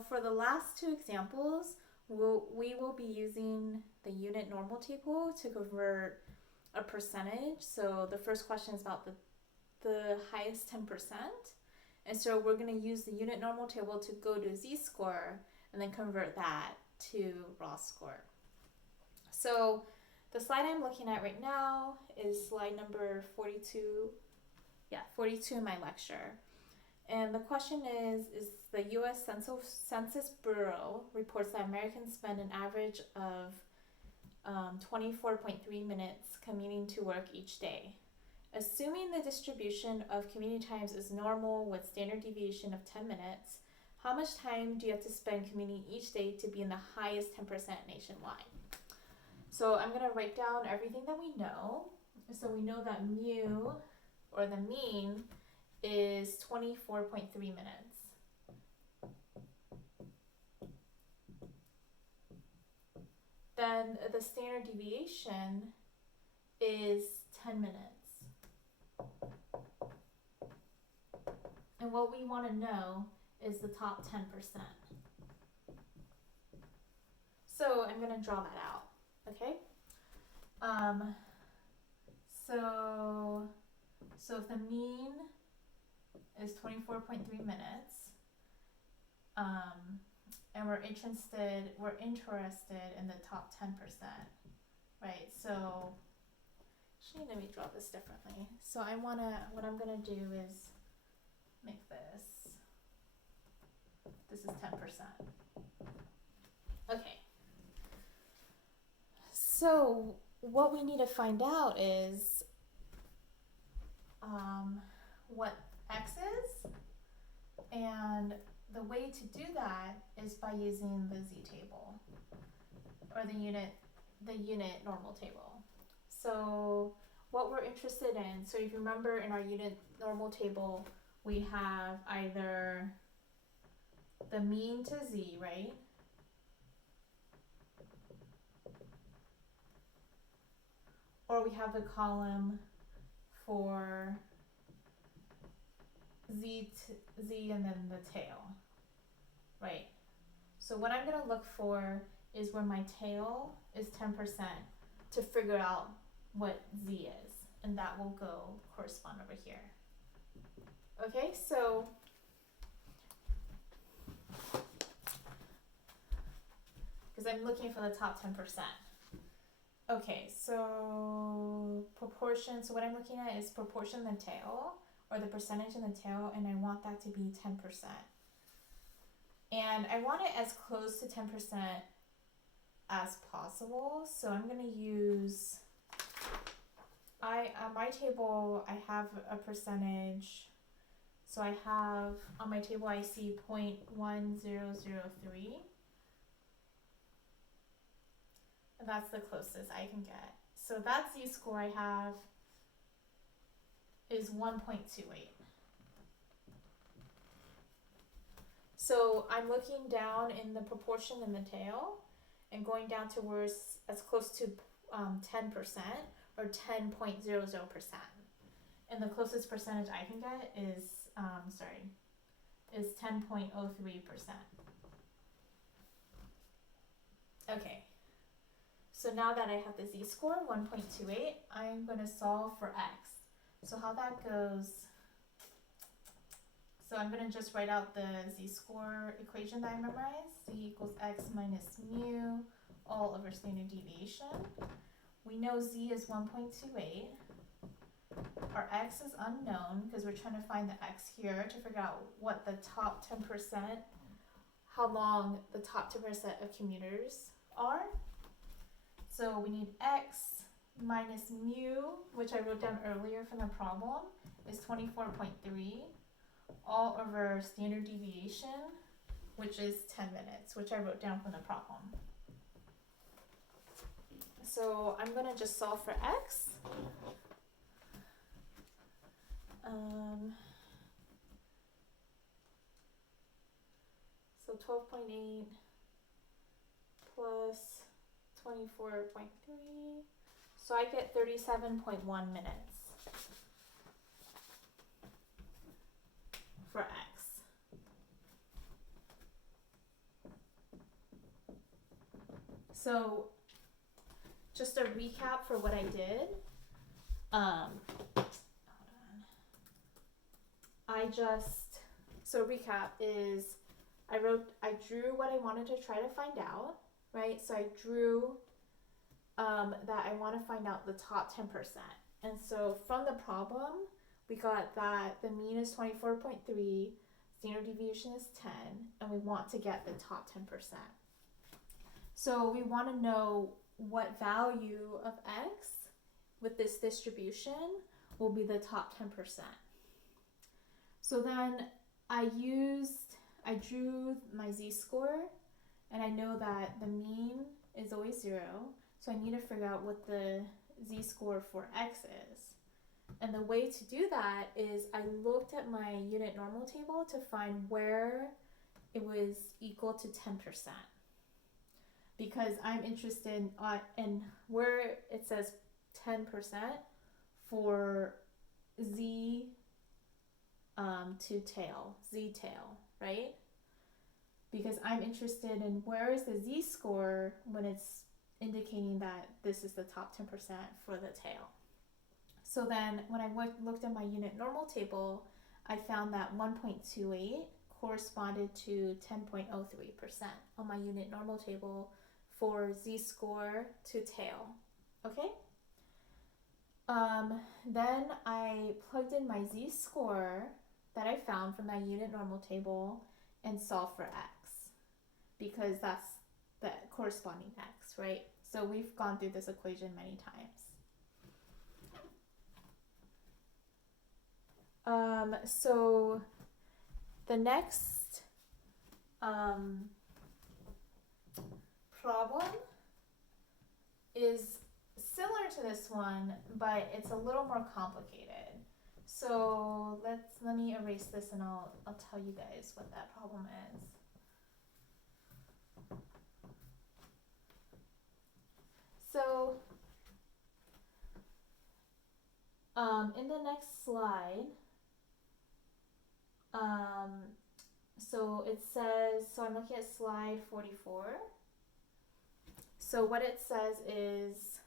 So for the last two examples, we will be using the unit normal table to convert a percentage. So the first question is about the highest 10%. And so we're going to use the unit normal table to go to z-score and then convert that to raw score. So the slide I'm looking at right now is slide number 42. Yeah, 42 in my lecture. And the question is the U.S. Census Bureau reports that Americans spend an average of 24.3 minutes commuting to work each day. Assuming the distribution of commuting times is normal with standard deviation of 10 minutes, how much time do you have to spend commuting each day to be in the highest 10% nationwide? So I'm going to write down everything that we know. So we know that mu, or the mean, is 24.3 minutes. Then the standard deviation is 10 minutes. And what we want to know is the top 10%. So I'm going to draw that out, okay? So if the mean is 24.3 minutes, and we're interested in the top 10%, right? So actually, let me draw this differently. So what I'm gonna do is make this is 10%. Okay. So what we need to find out is what x is, and the way to do that is by using the z-table, or the unit normal table. So what we're interested in, so if you remember in our unit normal table, we have either the mean to z, right? Or we have the column for z and then the tail, right? So what I'm going to look for is where my tail is 10% to figure out what z is, and that will go correspond over here. Okay, so because I'm looking for the top 10%. Okay, so proportion, so what I'm looking at is proportion in the tail, or the percentage in the tail, and I want that to be 10%. And I want it as close to 10% as possible, so I'm going to use, my table, I have a percentage, so I have, on my table I see 0.1003. And that's the closest I can get. So that z-score I have is 1.28. So I'm looking down in the proportion in the tail and going down to where it's as close to 10% or 10.00%. And the closest percentage I can get is 10.03%. Okay. So now that I have the z-score, 1.28, I'm going to solve for x. So how that goes, so I'm going to just write out the z-score equation that I memorized. Z equals x minus mu all over standard deviation. We know z is 1.28. Our x is unknown because we're trying to find the x here to figure out what the top 10%, how long the top 10% of commuters are. So we need x minus mu, which I wrote down earlier from the problem, is 24.3, all over standard deviation, which is 10 minutes, which I wrote down from the problem. So I'm going to just solve for x. So 12.8 plus 24.3, so I get 37.1 minutes for x. So just a recap for what I did. Hold on. So recap is I drew what I wanted to try to find out, right? So I drew that I want to find out the top 10%. And so from the problem, we got that the mean is 24.3, standard deviation is 10, and we want to get the top 10%. So we want to know what value of x with this distribution will be the top 10%. So then I drew my z-score, and I know that the mean is always 0, so I need to figure out what the z-score for x is. And the way to do that is I looked at my unit normal table to find where it was equal to 10%. Because I'm interested in where it says 10% for z to tail, z tail, right? Because I'm interested in where is the z-score when it's indicating that this is the top 10% for the tail. So then when I looked at my unit normal table, I found that 1.28 corresponded to 10.03% on my unit normal table for z-score to tail, okay? Then I plugged in my z-score that I found from my unit normal table and solved for x, because that's the corresponding x, right? So we've gone through this equation many times. So the next problem is similar to this one, but it's a little more complicated. So let me erase this and I'll tell you guys what that problem is. So in the next slide, so it says, so I'm looking at slide 44. So what it says is,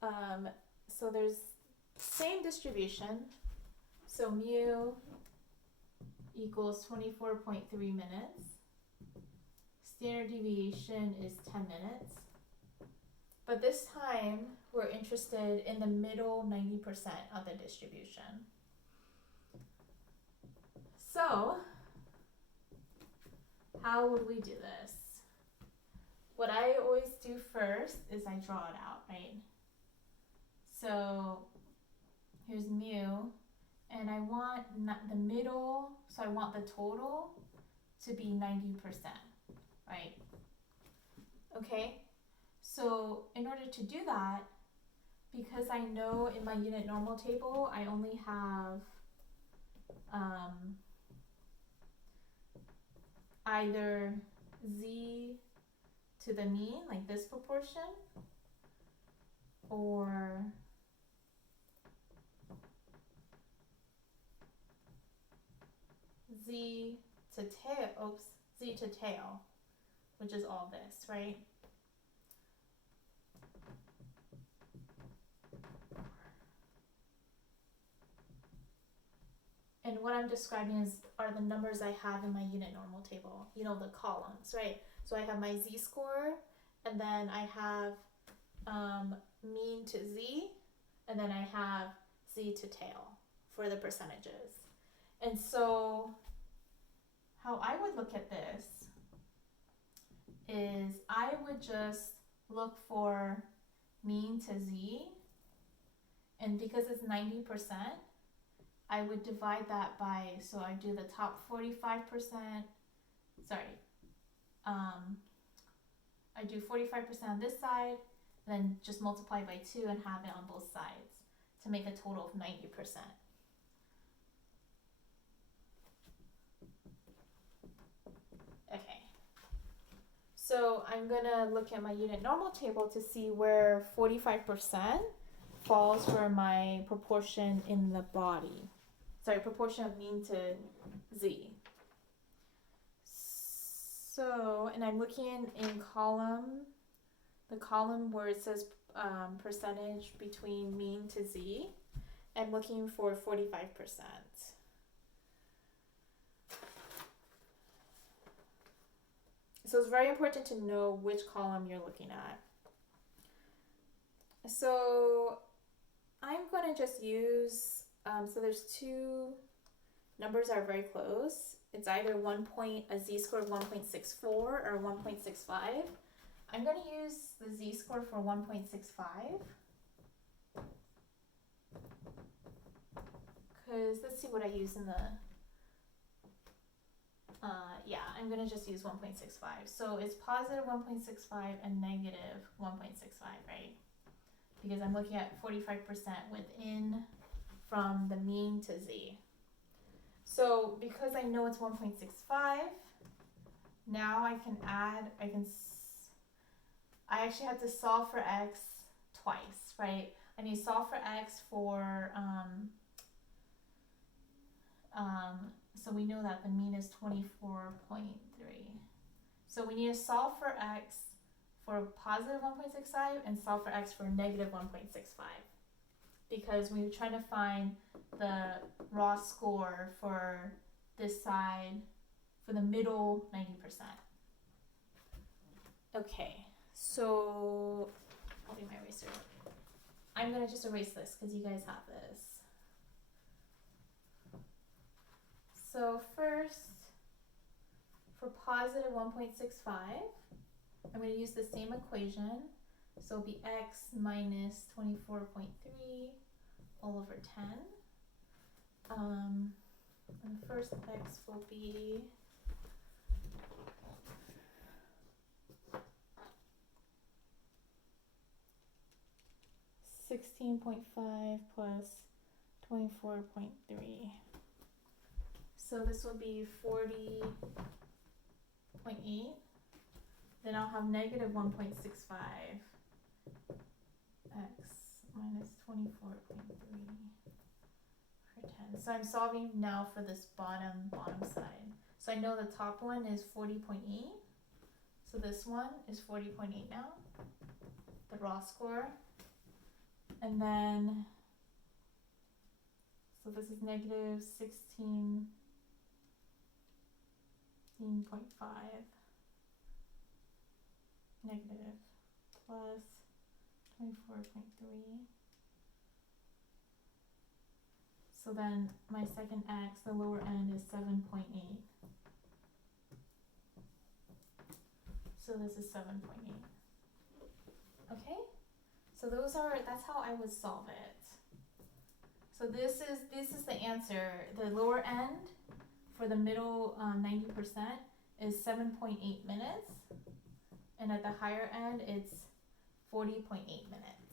so there's same distribution. So mu equals 24.3 minutes. Standard deviation is 10 minutes. But this time we're interested in the middle 90% of the distribution. So how would we do this? What I always do first is I draw it out, right? So here's mu, and I want the middle, so I want the total to be 90%, right? Okay, so in order to do that, because I know in my unit normal table, I only have either z to the mean, like this proportion, or z to tail, which is all this, right? And what I'm describing are the numbers I have in my unit normal table, you know, the columns, right? So I have my z-score, and then I have mean to z, and then I have z to tail for the percentages. And so how I would look at this is I would just look for mean to z, and because it's 90%, I would divide that by, so I do the top 45%, I do 45% on this side, then just multiply by 2 and have it on both sides to make a total of 90%. Okay, so I'm gonna look at my unit normal table to see where 45% falls for my proportion in the body. Sorry, proportion of mean to z. So, and I'm looking in column, the column where it says percentage between mean to z. I'm looking for 45%. So it's very important to know which column you're looking at. So I'm going to just use, so there's two numbers that are very close. It's either a z-score of 1.64 or 1.65. I'm going to use the z-score for 1.65. Because let's see what I use in the, yeah, I'm going to just use 1.65. So it's positive 1.65 and negative 1.65, right? Because I'm looking at 45% within from the mean to z. So because I know it's 1.65, now I can add, I actually have to solve for x twice, right? I need to solve for x for, so we know that the mean is 24.3. So we need to solve for x for positive 1.65 and solve for x for negative 1.65. Because we were trying to find the raw score for this side, for the middle 90%. Okay, so I'll do my eraser. I'm going to just erase this because you guys have this. So first, for positive 1.65, I'm going to use the same equation. So it'll be x minus 24.3 all over 10. And first x will be 16.5 plus 24.3. So this will be 40.8. Then I'll have negative 1.65 x minus 24.3 for 10. So I'm solving now for this bottom side. So I know the top one is 40.8. So this one is 40.8 now, the raw score. And then, so this is negative 16.5 negative plus 24.3. So then my second x, the lower end, is 7.8. So this is 7.8. Okay? So that's how I would solve it. So this is the answer. The lower end for the middle 90% is 7.8 minutes. And at the higher end, it's 40.8 minutes.